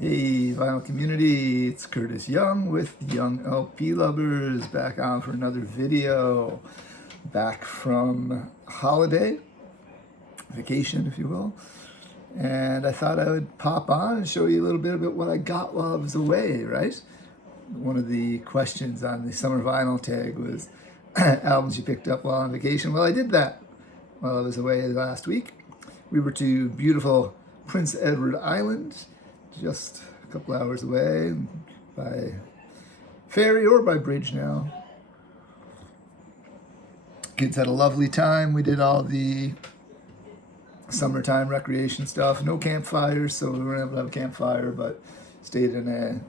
Hey, vinyl community, it's Curtis Young with Young LP Lovers, back on for another video. Back from holiday, vacation if you will, and I thought I would pop on and show you a little bit about what I got while I was away, right? One of the questions on the summer vinyl tag was albums you picked up while on vacation. Well, I did that while I was away last week. We were to beautiful Prince Edward Island, just a couple hours away by ferry or by bridge now. Kids had a lovely time. We did all the summertime recreation stuff. No campfires, so we weren't able to have a campfire, but stayed in a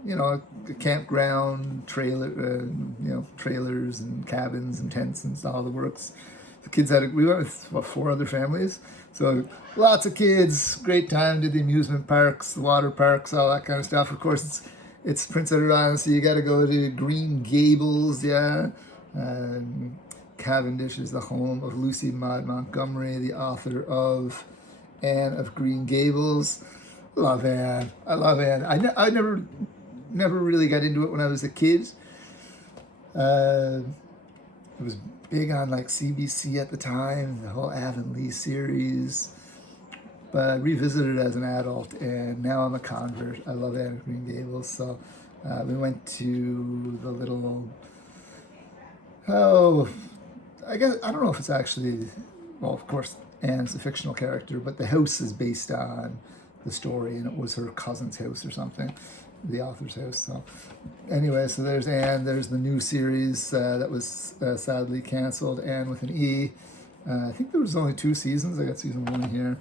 campground, trailers and cabins and tents and all the works. The kids we went with 4 other families, so lots of kids, great time. Did the amusement parks, the water parks, all that kind of stuff. Of course, it's Prince Edward Island, so you got to go to Green Gables, yeah. Cavendish is the home of Lucy Maud Montgomery, the author of Anne of Green Gables. Love Anne. I love Anne. I never really got into it when I was a kid. It was big on like CBC at the time, the whole Avonlea series. But I revisited it as an adult, and now I'm a convert. I love Anne of Green Gables. So we went to the little, I guess, I don't know if it's actually, well, of course, Anne's a fictional character, but the house is based on the story, and it was her cousin's house or something, the author's house. So anyway, so there's Anne. There's the new series that was sadly canceled, Anne with an E. I think there was only 2 seasons. I got season 1 here.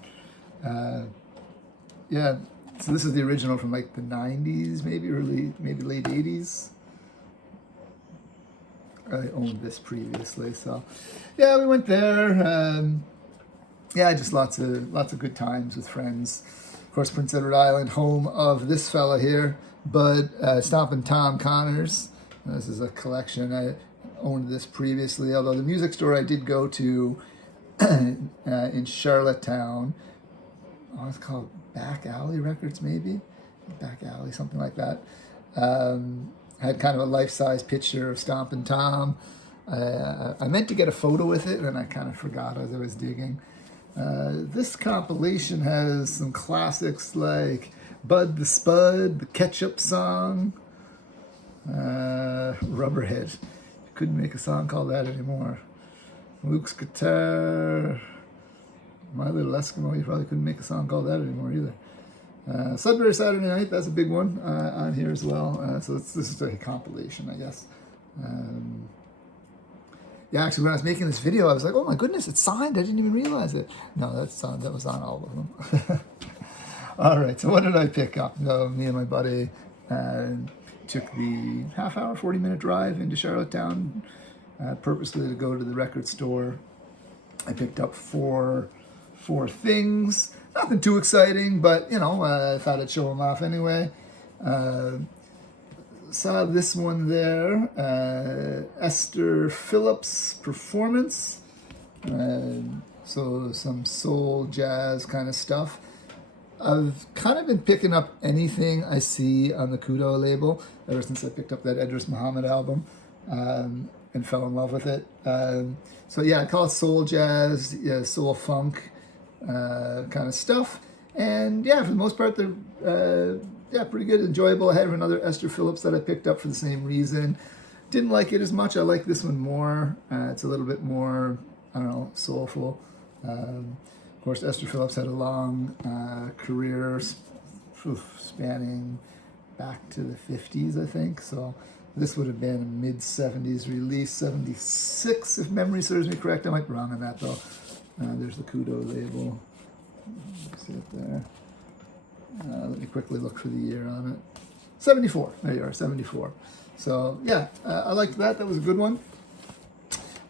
Yeah, so this is the original from like the 90s, maybe late 80s. I owned this previously, so yeah, we went there. Yeah, just lots of good times with friends. Of course, Prince Edward Island, home of this fella here, Bud Stompin' Tom Connors. This is a collection. I owned this previously, although the music store I did go to in Charlottetown, it's called Back Alley Records, maybe? Back Alley, something like that. Had kind of a life-size picture of Stompin' Tom. I meant to get a photo with it, and I kind of forgot as I was digging. This compilation has some classics like Bud the Spud, the Ketchup Song, Rubberhead. You couldn't make a song called that anymore. Luke's Guitar, My Little Eskimo. You probably couldn't make a song called that anymore either. Sudbury Saturday Night, that's a big one on here as well. So this is a compilation, I guess. Yeah, actually, when I was making this video, I was like, oh my goodness, it's signed. I didn't even realize it. No, that was on all of them. All right, so what did I pick up? Me and my buddy took the half-hour, 40-minute drive into Charlottetown, purposely to go to the record store. I picked up four things. Nothing too exciting, but, I thought I'd show them off anyway. Saw this one there, Esther Phillips Performance. So some soul, jazz kind of stuff. I've kind of been picking up anything I see on the Kudo label ever since I picked up that Edris Muhammad album and fell in love with it. So yeah, I call it soul jazz, soul funk kind of stuff. And yeah, for the most part, they're pretty good, enjoyable. I have another Esther Phillips that I picked up for the same reason. Didn't like it as much. I like this one more. It's a little bit more, I don't know, soulful. Of course, Esther Phillips had a long career spanning back to the 50s, I think. So this would have been a mid-70s release, 76, if memory serves me correct. I might be wrong on that, though. There's the Kudo label. See it there. Let me quickly look for the year on it. 74. There you are, 74. So, yeah, I liked that. That was a good one.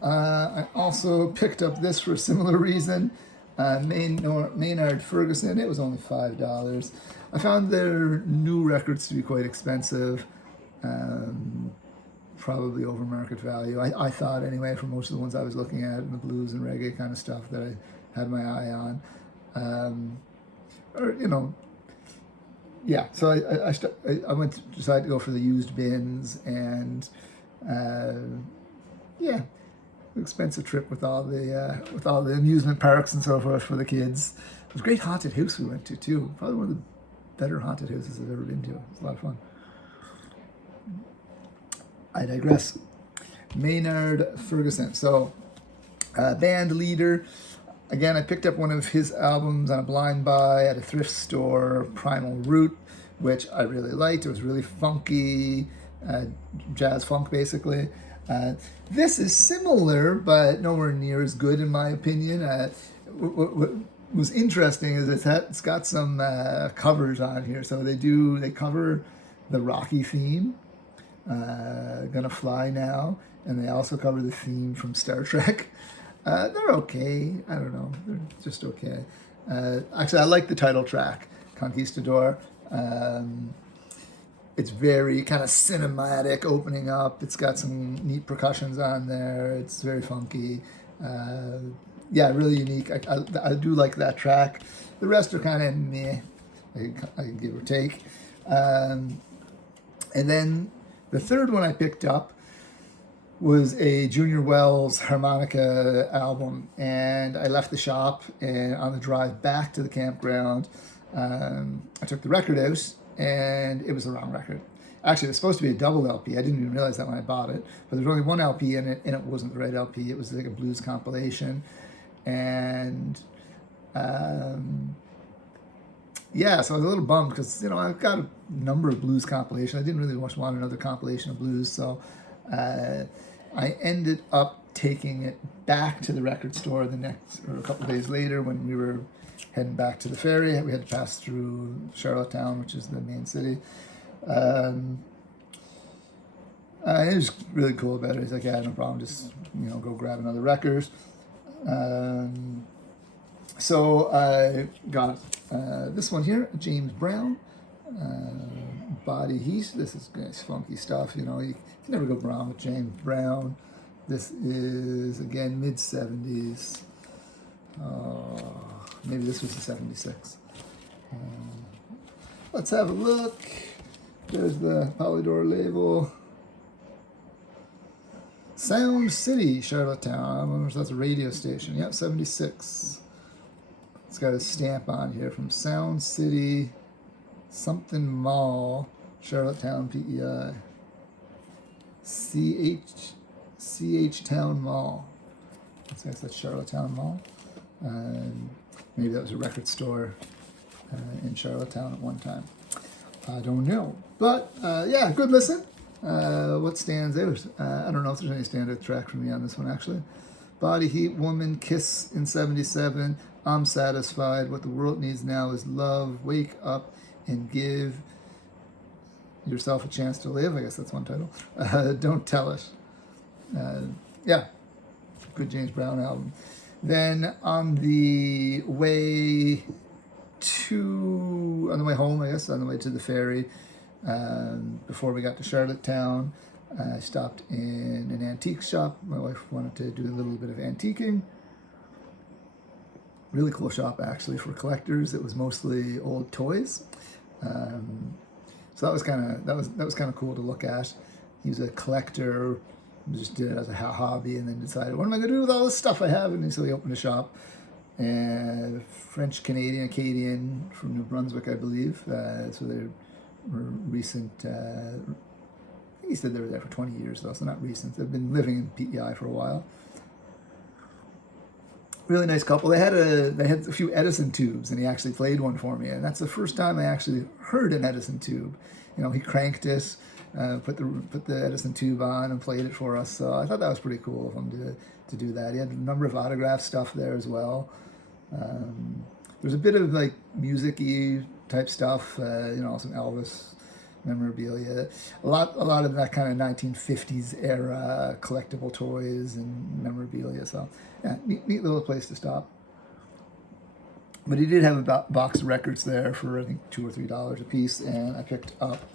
I also picked up this for a similar reason. Maynard Ferguson. It was only $5. I found their new records to be quite expensive. Probably over market value. I thought, anyway, for most of the ones I was looking at, the blues and reggae kind of stuff that I had my eye on. yeah, so I went to decided to go for the used bins, and yeah, expensive trip with all the amusement parks and so forth for the kids. It was a great haunted house we went to too. Probably one of the better haunted houses I've ever been to. It was a lot of fun. I digress. Maynard Ferguson. So, band leader. Again, I picked up one of his albums on a blind buy at a thrift store, Primal Root, which I really liked. It was really funky, jazz funk basically. This is similar, but nowhere near as good in my opinion. What was interesting is it's got some covers on here. So they cover the Rocky theme, Gonna Fly Now, and they also cover the theme from Star Trek. They're okay. I don't know. They're just okay. Actually, I like the title track, Conquistador. It's very kind of cinematic opening up. It's got some neat percussions on there. It's very funky. Yeah, really unique. I do like that track. The rest are kind of meh, I give or take. And then the third one I picked up was a Junior Wells harmonica album, and I left the shop, and on the drive back to the campground, I took the record out, and it was the wrong record. Actually, it was supposed to be a double LP. I didn't even realize that when I bought it, but there's only one LP in it, and it wasn't the right LP. It was like a blues compilation, and yeah, so I was a little bummed because, I've got a number of blues compilations. I didn't really want another compilation of blues, so I ended up taking it back to the record store a couple of days later when we were heading back to the ferry. We had to pass through Charlottetown, which is the main city. It was really cool about it. He's like, yeah, no problem, just go grab another record. So I got this one here, James Brown, Body Heat. This is nice, funky stuff. You can never go wrong with James Brown. This is, again, mid-70s. Maybe this was the 76. Let's have a look. There's the Polydor label. Sound City, Charlottetown. I wonder if that's a radio station. Yep, 76. It's got a stamp on here from Sound City something Mall, Charlottetown, PEI. CH Town Mall. I guess that's Charlottetown Mall. Maybe that was a record store in Charlottetown at one time. I don't know. But yeah, good listen. What stands out? I don't know if there's any standout track for me on this one, actually. Body Heat, Woman, Kiss in 77, I'm Satisfied, What the World Needs Now is Love, Wake Up and Give Yourself a Chance to Live. I guess that's one title. Don't Tell It. Yeah, good James Brown album. Then on the way home, I guess, on the way to the ferry, before we got to Charlottetown, I stopped in an antique shop. My wife wanted to do a little bit of antiquing. Really cool shop, actually, for collectors. It was mostly old toys. So that was kind of cool to look at. He was a collector, just did it as a hobby, and then decided, what am I going to do with all this stuff I have? And so he opened a shop. French Canadian, Acadian from New Brunswick, I believe. So they were recent. I think he said they were there for 20 years, though, so not recent. They've been living in PEI for a while. Really nice couple. They had a few Edison tubes, and he actually played one for me, and that's the first time I actually heard an Edison tube. He cranked it, put the Edison tube on, and played it for us. So I thought that was pretty cool of him to do that. He had a number of autograph stuff there as well. There's a bit of like music-y type stuff, some Elvis memorabilia, a lot of that kind of 1950s era collectible toys and memorabilia. So yeah, neat little place to stop. But he did have a box of records there for I think $2 or $3 a piece, and I picked up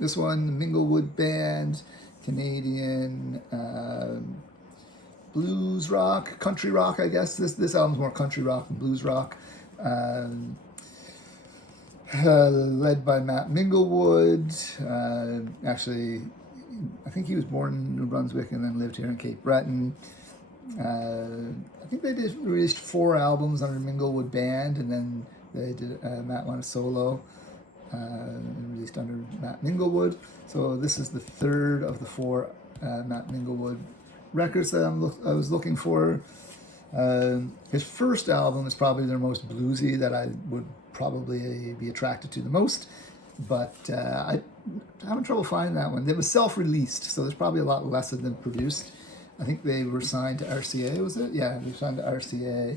this one, the Minglewood Band, Canadian blues rock, country rock. I guess this album's more country rock than blues rock. led by Matt Minglewood. Actually, I think he was born in New Brunswick and then lived here in Cape Breton. I think they released 4 albums under Minglewood Band, and then they did Matt went a solo and released under Matt Minglewood. So this is the 3rd of the 4 Matt Minglewood records that I was looking for. His first album is probably their most bluesy, that I would probably be attracted to the most, but I'm having trouble finding that one. It was self-released, so there's probably a lot less of them produced. I think they were signed to RCA, was it? Yeah, they were signed to RCA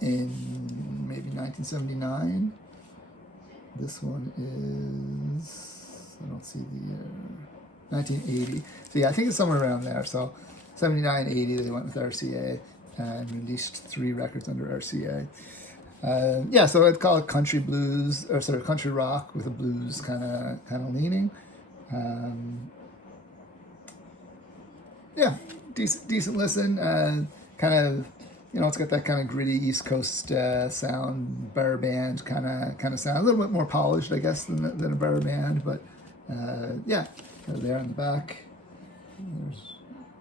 in maybe 1979. This one is, I don't see the year, 1980. So yeah, I think it's somewhere around there. So 79, 80, they went with RCA and released 3 records under RCA. Yeah, so I'd call it country blues, or sort of country rock with a blues kind of leaning. Yeah, decent listen. Kind of, it's got that kind of gritty East Coast sound, bar band kind of sound. A little bit more polished, I guess, than a bar band, but yeah, there in the back. There's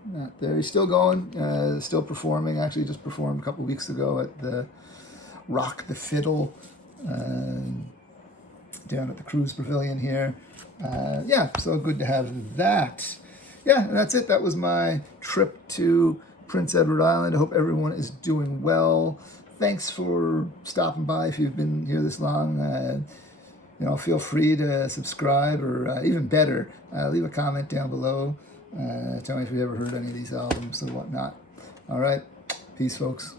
Matt there. He's still going, still performing. Actually, just performed a couple weeks ago at the Rock the Fiddle down at the Cruise Pavilion here. Yeah, so good to have that. Yeah, and that's it. That was my trip to Prince Edward Island. I hope everyone is doing well. Thanks for stopping by. If you've been here this long, feel free to subscribe, or even better, leave a comment down below. Tell me if you've ever heard any of these albums or whatnot. All right, peace, folks.